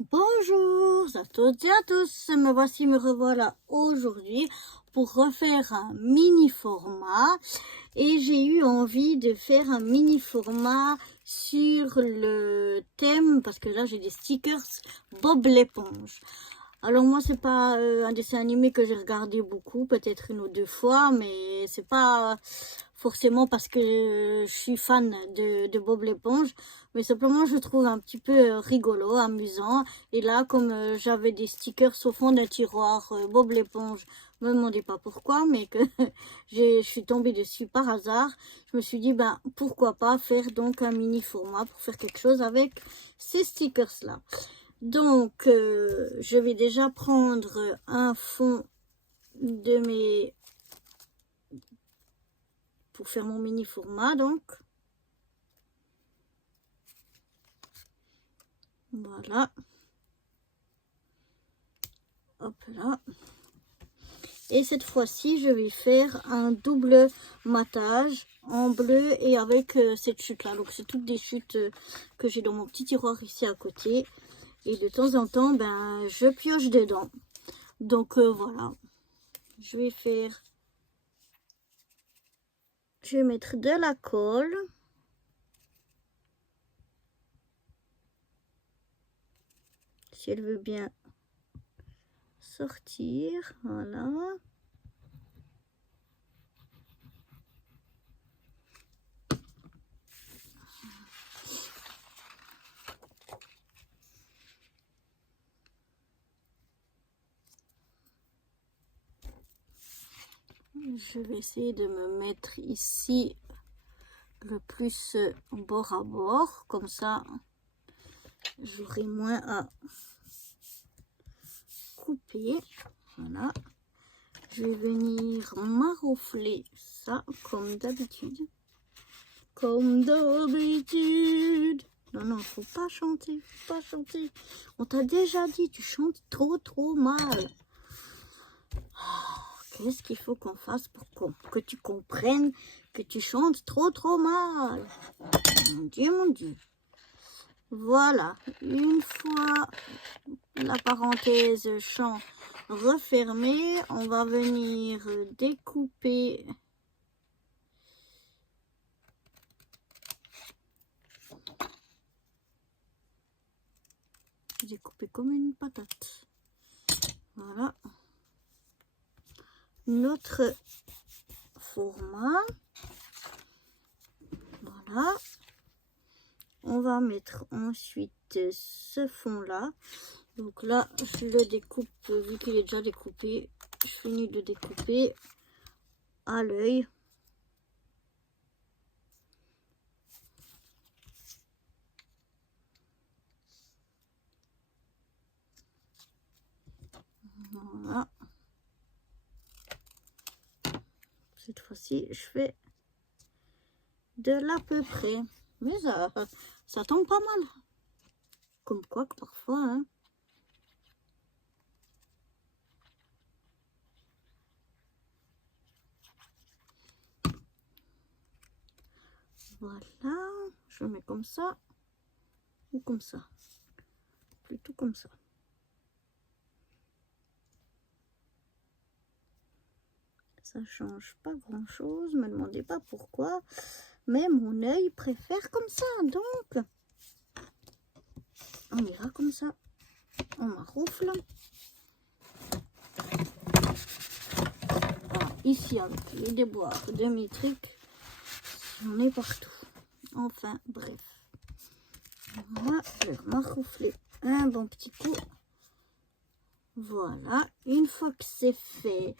Bonjour à toutes et à tous, me revoilà aujourd'hui pour refaire un mini format et j'ai eu envie de faire un mini format sur le thème parce que là j'ai des stickers Bob l'éponge. Alors moi c'est pas un dessin animé que j'ai regardé beaucoup, peut-être une ou deux fois, mais c'est pas forcément parce que je suis fan de Bob l'éponge, mais simplement je trouve un petit peu rigolo, amusant. Et là, comme j'avais des stickers au fond d'un tiroir Bob l'éponge, me demandez pas pourquoi, mais que je suis tombée dessus par hasard, je me suis dit, ben pourquoi pas faire donc un mini format pour faire quelque chose avec ces stickers là. Donc, je vais déjà prendre un fond de mes... pour faire mon mini format, donc. Voilà. Hop là. Et cette fois-ci, je vais faire un double matage en bleu et avec cette chute-là. Donc, c'est toutes des chutes que j'ai dans mon petit tiroir ici à côté. Et de temps en temps, ben, je pioche dedans. Donc, voilà. Je vais faire... Je vais mettre de la colle. Si elle veut bien sortir. Voilà. Je vais essayer de me mettre ici le plus bord à bord, comme ça j'aurai moins à couper. Voilà, je vais venir maroufler ça comme d'habitude. Non, faut pas chanter, on t'a déjà dit, tu chantes trop mal. Qu'est-ce qu'il faut qu'on fasse pour que tu comprennes que tu chantes trop mal? Mon Dieu. Voilà, une fois la parenthèse chant refermée, on va venir découper comme une patate. Voilà. Notre format. Voilà. On va mettre ensuite ce fond là. Donc là, je le découpe, vu qu'il est déjà découpé, je finis de découper à l'œil. Voilà. Cette fois-ci, je fais de l'à peu près. Mais ça tombe pas mal. Comme quoi que parfois, hein. Voilà, je mets comme ça ou comme ça. Plutôt comme ça. Ça change pas grand-chose, me demandez pas pourquoi. Mais mon œil préfère comme ça, donc on ira comme ça. On maroufle. Voilà, ici avec les déboires de mes trucs, j'en ai partout. Enfin, bref. Voilà, je vais maroufler un bon petit coup. Voilà, une fois que c'est fait,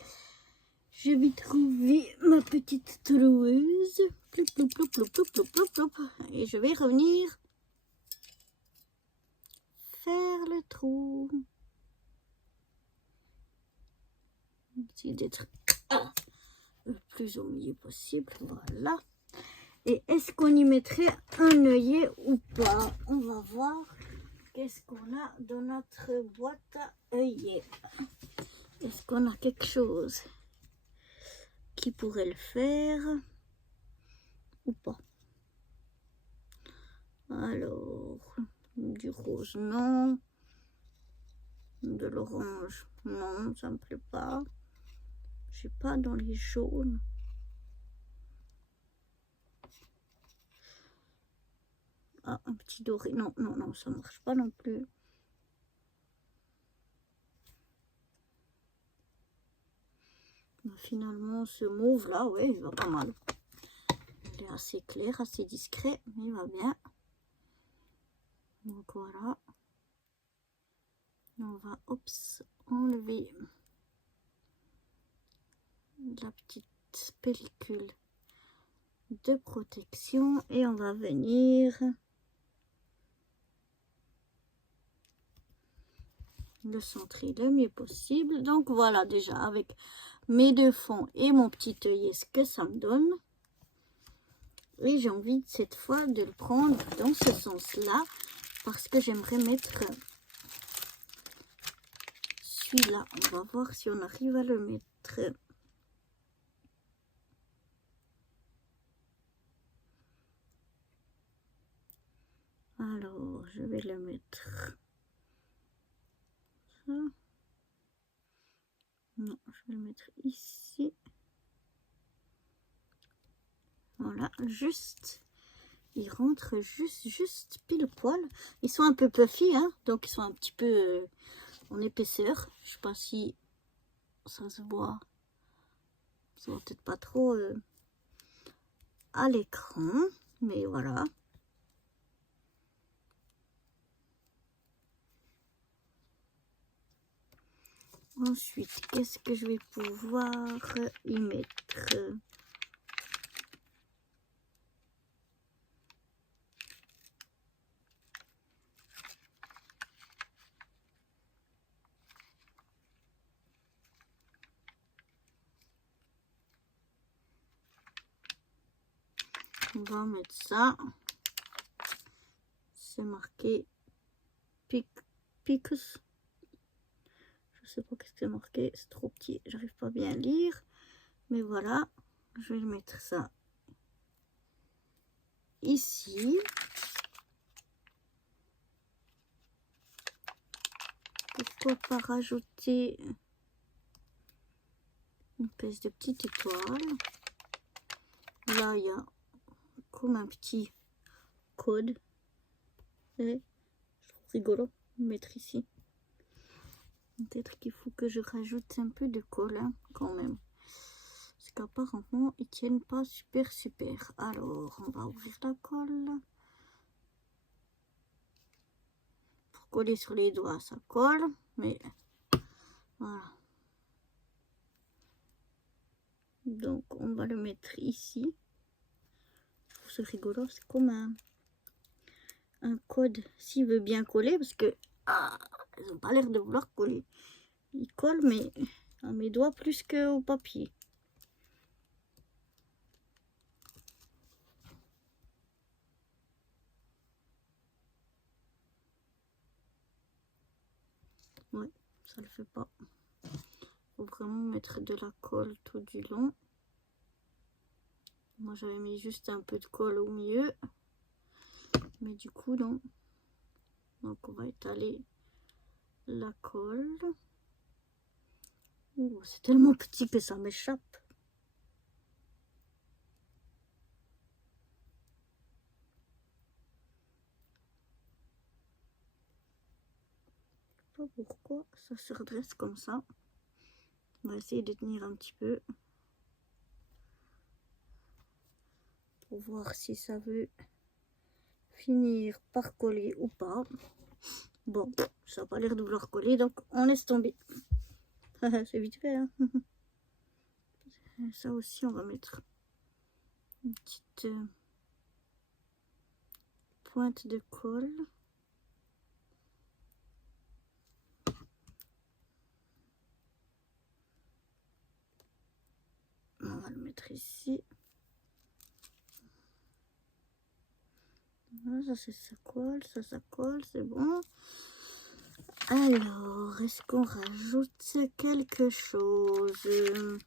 je vais trouver ma petite troueuse. Ploup, ploup, ploup, ploup, ploup, ploup, ploup, ploup. Et je vais revenir faire le trou. Essayer d'être le plus au milieu possible. Voilà. Et est-ce qu'on y mettrait un œillet ou pas? On va voir qu'est-ce qu'on a dans notre boîte à œillets. Est-ce qu'on a quelque chose qui pourrait le faire ou pas? Alors, du rose, non. De l'orange, non, ça me plaît pas. J'ai pas dans les jaunes. Ah, un petit doré. Non, non, non, ça marche pas non plus. Finalement, ce mauve là, ouais, il va pas mal. Il est assez clair, assez discret, mais il va bien. Donc voilà. On va, enlever la petite pellicule de protection et on va venir le centrer le mieux possible. Donc voilà, déjà avec mes deux fonds et mon petit œillet, ce que ça me donne. Et j'ai envie cette fois de le prendre dans ce sens-là parce que j'aimerais mettre celui-là. On va voir si on arrive à le mettre. Alors, je vais le mettre. Ça. Non, je vais le mettre ici. Voilà, juste. Ils rentrent juste pile poil. Ils sont un peu puffy, hein, donc ils sont un petit peu en épaisseur. Je sais pas si ça se voit. Ça se voit peut-être pas trop à l'écran, mais voilà. Ensuite, qu'est-ce que je vais pouvoir y mettre? On va mettre ça. C'est marqué Picus. Je sais pas ce que c'est marqué, c'est trop petit, j'arrive pas bien à lire. Mais voilà, je vais mettre ça ici. Pourquoi pas rajouter une espèce de petite étoile. Là, il y a comme un petit code. Et je trouve rigolo de mettre ici. Peut-être qu'il faut que je rajoute un peu de colle hein, quand même. Parce qu'apparemment, ils tiennent pas super. Alors, on va ouvrir la colle. Pour coller sur les doigts, ça colle. Mais voilà. Donc, on va le mettre ici. C'est rigolo, c'est comme un code. S'il veut bien coller, parce que ils n'ont pas l'air de vouloir coller. Ils collent, mais à mes doigts plus qu'au papier. Ouais, ça le fait pas. Faut vraiment mettre de la colle tout du long. Moi, j'avais mis juste un peu de colle au milieu. Mais du coup, non. Donc, on va étaler la colle. Oh, c'est tellement petit que ça m'échappe. Je sais pas pourquoi ça se redresse comme ça. On va essayer de tenir un petit peu. Pour voir si ça veut finir par coller ou pas. Bon, ça n'a pas l'air de vouloir coller, donc on laisse tomber. C'est vite fait, hein. Ça aussi, on va mettre une petite pointe de colle. On va le mettre ici. Voilà, ça colle, c'est bon. Alors, est-ce qu'on rajoute quelque chose? Ils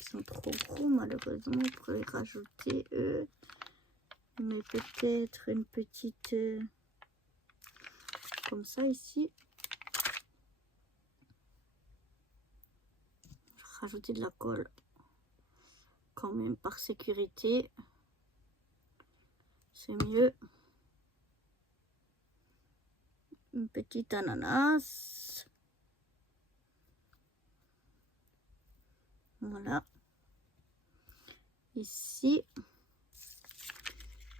sont trop gros malheureusement pour les rajouter eux. Mais peut-être une petite comme ça ici. rajouter de la colle quand même par sécurité. C'est mieux. Une petite ananas. Voilà. Ici.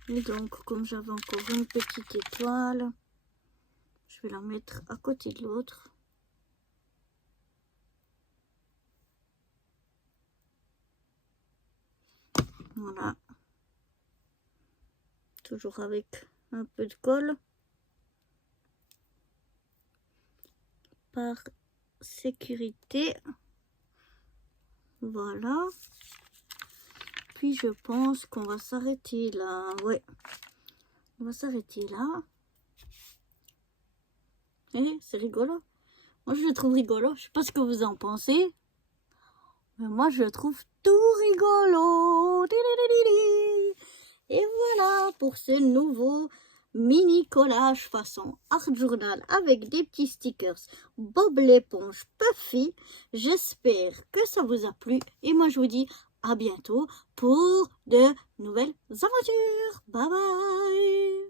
Et donc, comme j'avais encore une petite étoile, je vais la mettre à côté de l'autre. Voilà. Toujours avec un peu de colle. Par sécurité. Voilà. Puis je pense qu'on va s'arrêter là. Ouais. On va s'arrêter là. Eh, c'est rigolo. Moi, je le trouve rigolo. Je sais pas ce que vous en pensez. Mais moi, je le trouve tout rigolo. Et voilà pour ce nouveau mini collage façon art journal avec des petits stickers Bob l'éponge Puffy. J'espère que ça vous a plu. Et moi, je vous dis à bientôt pour de nouvelles aventures. Bye bye.